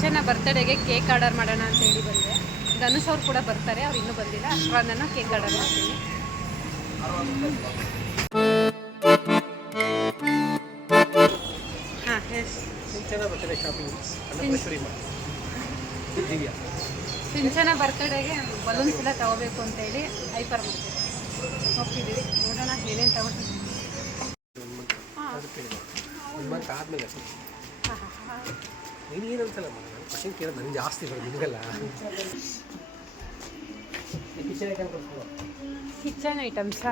ಸಿಂಚನ ಬರ್ತ್ಡೇಗೆ cake order ಮಾಡೋಣ ಅಂತ ಹೇಳಿ ಬಂದೆ. ಧನುಷ್ ಅವ್ರು ಕೂಡ ಬರ್ತಾರೆ, ಅವ್ರು ಇನ್ನೂ ಬಂದಿಲ್ಲ. ಅಷ್ಟರಲ್ಲಿ ನಾನು ಕೇಕ್ ಆರ್ಡರ್ ಮಾಡ್ತೀನಿ. ಹಾಂ ಸಿಂಚನ ಬರ್ತಡೇಗೆ ಬಲೂನ್ಸ್ ಎಲ್ಲ ತಗೋಬೇಕು ಅಂತ ಹೇಳಿ ಹೈಪರ್ ಮಾರ್ಕೆಟ್ ಹೋಗ್ತಿದ್ದೀವಿ. ನೋಡೋಣ ಏನೇನು ತಗೊಂಡು. ಜಾಸ್ತಿ ನಿಮಗಲ್ಲ ಕಿಚನ್ ಐಟಮ್ಸಾ?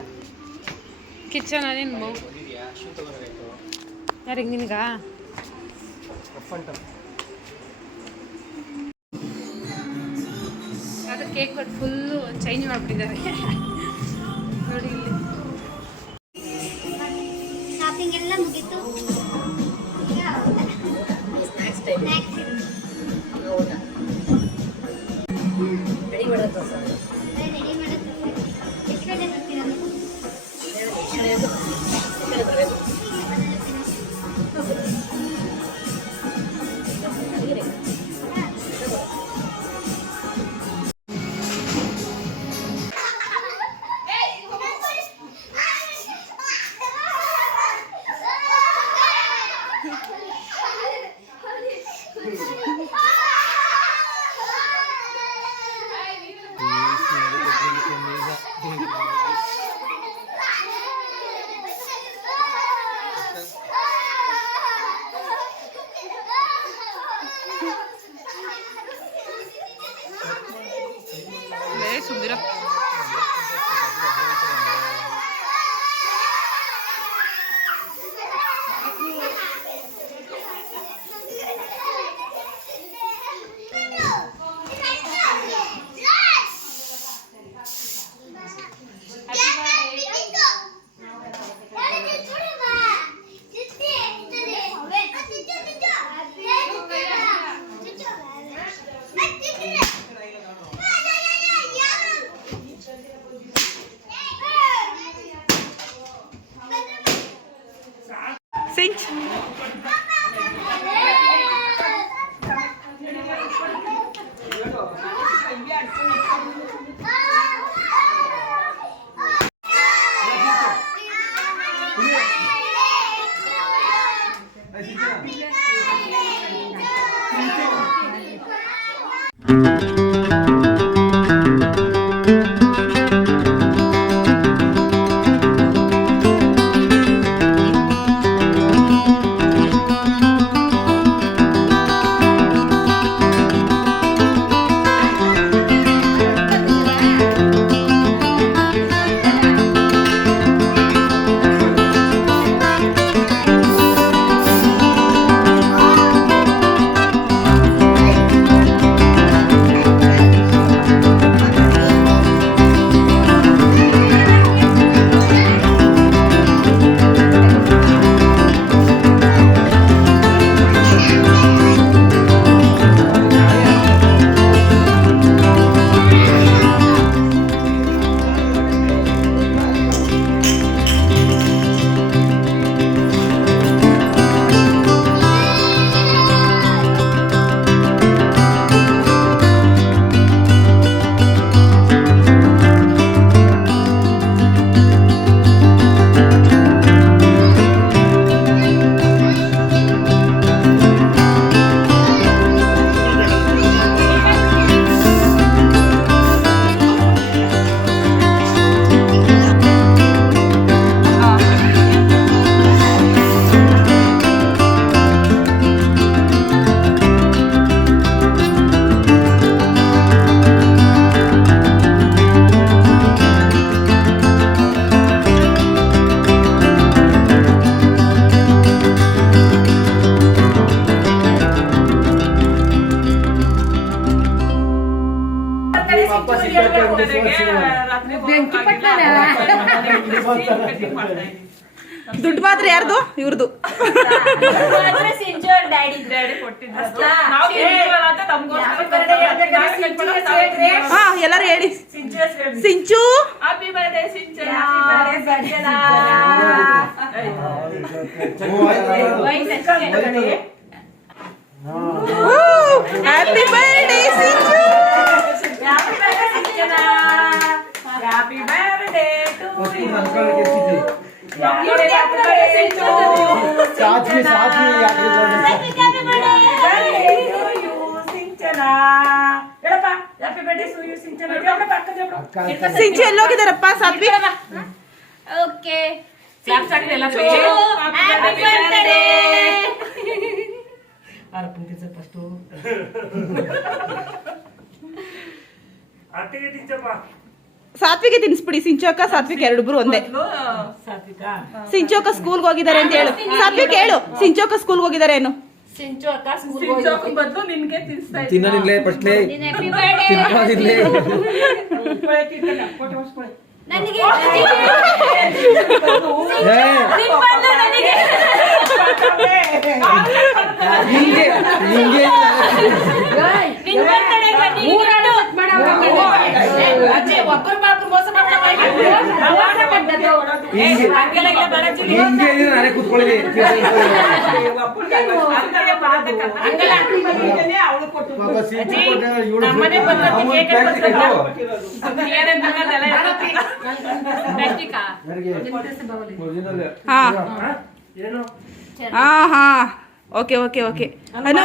ಕಿಚನ್ ಅದೇನು ಯಾರಿಗೆ ನಿನಗ? ಅದು ಕೇಕ್ ಕೊಟ್ಟು ಫುಲ್ಲು ಚೇಂಜ್ ಮಾಡಿಬಿಟ್ಟಿದ್ದಾರೆ ನೋಡಿ. ಇಲ್ಲಿ ಶಾಪಿಂಗ್ ಎಲ್ಲ ಮುಗೀತು. ರೆಡಿ ಮಾಡೋದು ಎಷ್ಟು ಗಂಟೆ ಬರ್ತೀರಾ ನೀವು? ಸುಂದರ Cinch. ದುಡ್ಡು ಮಾತ್ರ ಯಾರ್ದು? ಇವ್ರದು. ಹಾ ಎಲ್ಲರೂ ಹೇಳಿ. Sinchu happy birthday Sinchu. Happy birthday to you. Sinchu ಎಲ್ಲೋಗಿದಾರಪ್ಪ ಸಾತ್ವಿ? ಓಕೆ ಸಾತ್ವಿಗೆ ತಿನ್ಸ್ಬಿಡಿ. ಸಿಂಚು ಅಕ್ಕ ಸಾತ್ವಿಕ್ ಎರಡಿಬ್ರು ಒಂದೇ. ಸಿಂಚು ಅಕ್ಕ ಸ್ಕೂಲ್ಗೆ ಹೋಗಿದ್ದಾರೆ ಅಂತ ಹೇಳು. ಸಾತ್ವಿಕ್ ಹೇಳು, ಸಿಂಚು ಅಕ್ಕ ಸ್ಕೂಲ್ಗೆ ಹೋಗಿದ್ದಾರೆ ಏನು? ಬದಲು ನಿನ್ಗೆ ತಿನ್ಸ್ತಾ ಇದ್ದೀನಿ. ತಿನ್ನೋದಿಲ್ಲೇ ಫಸ್ಟ್ಲೇ ಹ್ಯಾಪಿ ಬರ್ಡೇ ತಿನ್ನೋದಿಲ್ಲೇ ನನಗೆ ಹಿಂಗೆ ಹಿಂಗೆ ಹಿಂಗೆ ನಾನೇ ಕೂತ್ಕೊಳ್ಳಿ. ಹಾ ಹಾ ಓಕೆ ಓಕೆ ಓಕೆ. ಅನು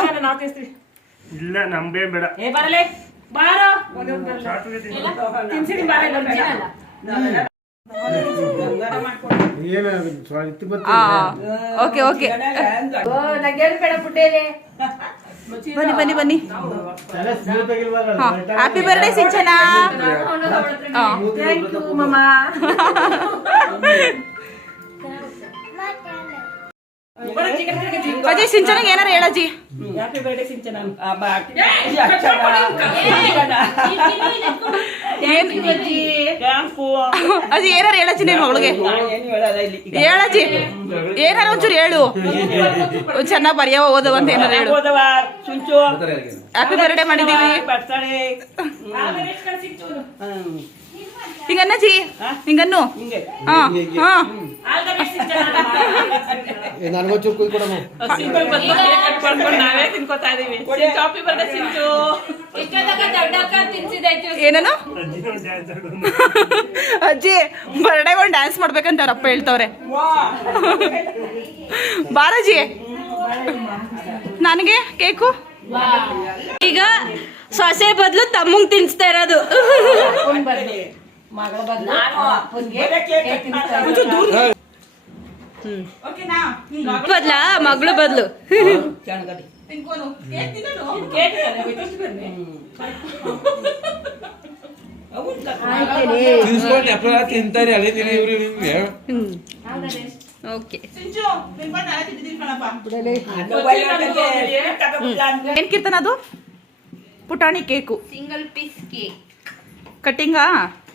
ಇಲ್ಲ ನಮ್ಗೆ ಬೇಡ. ಬರಲೇ ಬಾರೋ ತಿನ್ಸಿಡಿ ಬಾರ. ಓಕೆ ಓಕೆ ಬನ್ನಿ ಬನ್ನಿ ಬನ್ನಿ. Happy birthday Sinchana. Thank you ಮಮ್ಮ. ಅಜಯ್ ಸಿಂಚನಿಗೆ ಏನಾರ ಹೇಳಜ್ಜಿ. ಹ್ಯಾಪಿ ಬರ್ಡೇ ಸಿಂಚನ. ಅಜ್ಜಿ ಏನಾರ ಹೇಳಜ್ಜಿ ನಿನ್ ಮಗಳಿಗೆ. ಹೇಳಜ್ಜಿ ಏನಾರ ಒಂಚೂರು ಹೇಳು. ಚೆನ್ನಾಗಿ ಬರೆಯವ ಓದವ ಅಂತ ಏನಾರ ಹೇಳು. ಹ್ಯಾಪಿ ಬರ್ಡೇ ಮಾಡಿದೀವಿ ಹಿಂಗನ್ನಜ್ಜಿ, ಹಿಂಗನ್ನು. ಹಾ ಹಾ ನನಗೊಂಚೂರು ಕುಯ್ಕೊಡಮ್ಮ. ನಾವೇ ತಿನ್ಕೋತಾ ಇದೀವಿ. ಹ್ಯಾಪಿ ಬರ್ಡೇ ಸಿಂಚು. ಏನನು ಅಜ್ಜಿ ಬರ್ಡೇ ಒಂದು ಡ್ಯಾನ್ಸ್ ಮಾಡ್ಬೇಕಂತ ಅವ್ರಪ್ಪ ಹೇಳ್ತವ್ರೆ. ಬಾರಜ್ಜಿ ನನಗೆ ಕೇಕು. ಈಗ ಸೊಸೆ ಬದಲು ತಮ್ಮಂಗ್ ತಿನ್ಸ್ತಾ ಇರೋದು. ಬದ್ಲ ಮಗಳು ಬದ್ಲು. ತಿಂತಾರೆ ಅದೇ ತಿನ್ನ ಇವ್ರು ನಿಮ್ಗೆ. ಓಕೆ ಏನ್ ಕೀರ್ತನ ಅದು? ಪುಟಾಣಿ ಕೇಕು ಸಿಂಗಲ್ ಪೀಸ್ ಕೇಕ್ ಕಟ್ಟಿಂಗಾ?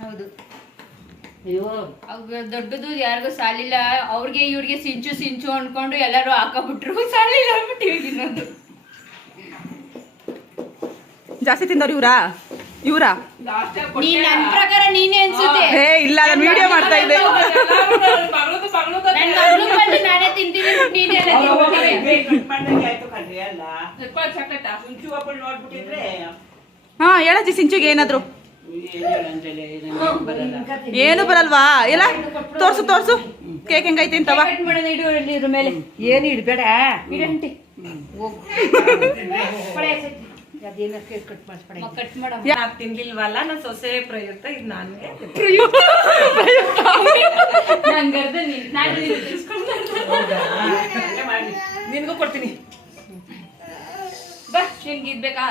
ಹೌದು. ದೊಡ್ಡದು ಯಾರಿಗೂ ಸಾಲಿಲ್ಲ. ಅವ್ರಿಗೆ ಇವ್ರಿಗೆ ಸಿಂಚು ಸಿಂಚು ಅನ್ಕೊಂಡು ಎಲ್ಲರೂ ಹಾಕಬಿಟ್ರು. ಸಾಲಿಲ್ಲ ಅಂದ್ಬಿಟ್ಟು ತಿನ್ನೋದು. ಜಾಸ್ತಿ ತಿಂದವ್ರು ಇವ್ರಾ? ನೀನ್ ನನ್ ಪ್ರಕಾರ ನೀನೇ ಅನ್ಸುತ್ತೆ. ಏ ಇಲ್ಲ, ನಾನು ವಿಡಿಯೋ ಮಾಡ್ತಾ ಇದ್ದೆ. ನನ್ ಮಗಳು ಬಂದು ನಾನೇ ತಿಂತೀನಿ, ನೀನೇ ಎಲ್ಲ ಹಾ ಹೇಳಜ್ಜಿ ಸಿಂಚುಗೆ ಏನಾದ್ರು. ಏನು ಬರಲ್ವಾ? ಎಲ್ಲ ತೋರ್ಸು ತೋರ್ಸು ಕೇಕ್ ಹೆಂಗೈತೆ ಅಂತವ. ಇದ್ರ ಮೇಲೆ ಏನು ಇಡ್ಬೇಡ. ಕಟ್ ಮಾಡ. ತಿನ್ಲಿಲ್ವಲ್ಲ ನನ್ನ ಸೊಸೆ ಪ್ರಯುಕ್ತ ಇದು ನನ್ಗೆ ನಿನ್ಗೂ ಕೊಡ್ತೀನಿ. ಬಾ ನಿನ್ಗೆ ಇದ್ಬೇಕಾ?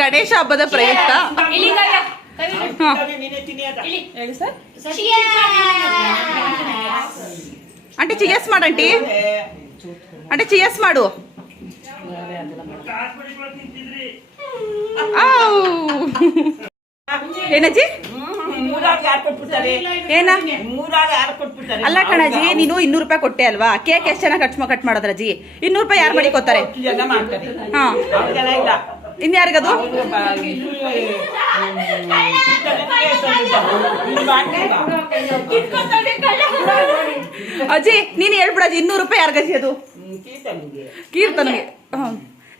ಗಣೇಶ ಹಬ್ಬದ ಪ್ರಯುಕ್ತ ಆಂಟಿ ಚಿಯರ್ಸ್ ಮಾಡಂಟಿ. ಆಂಟಿ ಚಿಯರ್ಸ್ ಮಾಡು. ಏನಜ್ಜಿ ಏನ? ಅಲ್ಲ ಕಣಜಿ, ನೀನು 200 ರೂಪಾಯಿ ಕೊಟ್ಟೆ ಅಲ್ವಾ? ಕೇಕ್ ಎಷ್ಟು ಚೆನ್ನಾಗಿ ಕಟ್ ಮಾಡೋದ್ರಜ್ಜಿ. 200 ರೂಪಾಯಿ ಯಾರು ಮಾಡಿ ಕೊಡ್ತಾರೆ? ಹಾ ಇನ್ಯಾರಿಗದು ಅಜ್ಜಿ ನೀನು ಹೇಳ್ಬಿಡಜ್ಜಿ 200 ರೂಪಾಯಿ ಯಾರಿಗಜ್ಜಿ ಅದು ಕೀರ್ತನ್ಗೆ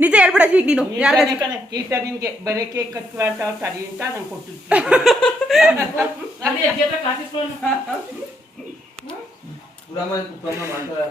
ನಿಜ ಹೇಳ್ಬಿಡಜ್ಜಿ ಈಗ ನೀನು ಯಾರಿಗಜ್ಜಿ ಕೀರ್ತನಿಗೆ ಬರೀ ಕೇಕ್ ಕಟ್ ಮಾಡ್ತಾವ್ ಸರಿ ಅಂತ ನಂಗೆ ಕೊಟ್ಟಿದ್ದೆ ಪುರಮ್ಮ ಮಾಡ್ತಾರೆ